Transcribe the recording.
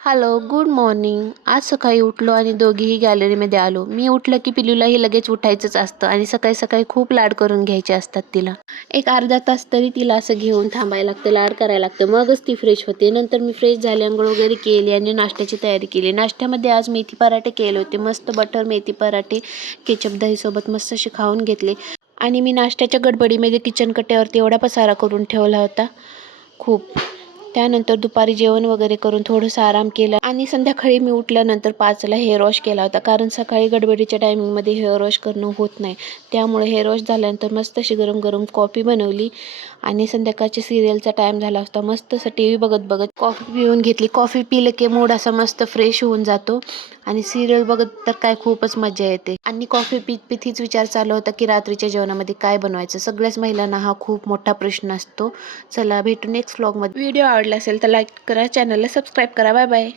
Hello, good morning. आज सकाळी उठलो आणि दोघीही गॅलरीमध्ये आलो. मी उठलं की पिलूलाही लगेच उठायचंच असतं आणि सकाळी सकाळी खूप लाड करून घ्यायचे असतात तिला. एक अर्धा तास तरी तिला असं घेऊन थांबायला लागतं, लाड करायला लागतं. मगच ती फ्रेश होते. नंतर मी फ्रेश झाले, अंघोळ वगैरे केली आणि नाश्त्याची तयारी केली. नाश्त्यामध्ये आज मेथी पराठे केले होते. मस्त बटर मेथी पराठे केचप दहीसोबत मस्त असे खाऊन घेतले. आणि मी नाश्त्याच्या गडबडीमध्ये किचन कट्ट्यावरती एवढा पसारा करून ठेवला होता खूप. त्यानंतर दुपारी जेवण वगैरे करून थोडंसं आराम केला आणि संध्याकाळी मी उठल्यानंतर 5ला हेअर वॉश केला होता, कारण सकाळी गडबडीच्या टायमिंगमध्ये हेअर वॉश करणं होत नाही. त्यामुळे हेअर वॉश झाल्यानंतर मस्त अशी गरम गरम कॉफी बनवली आणि संध्याकाळची सिरियलचा टाईम झाला होता. मस्त असं टी व्ही बघत बघत कॉफी पिऊन घेतली. कॉफी पिलं की मूड असा मस्त फ्रेश होऊन जातो आणि सिरियल बघत तर काय खूपच मजा येते. आणि कॉफी पीत पीत हीच विचार चालू होता की रात्रीच्या जेवणामध्ये काय बनवायचं. सगळ्याच महिलांना हा खूप मोठा प्रश्न असतो. चला भेटू नेक्स्ट व्लॉगमध्ये. व्हिडिओ आवडला असेल तर लाईक करा, चॅनलला सबस्क्राईब करा. Bye bye.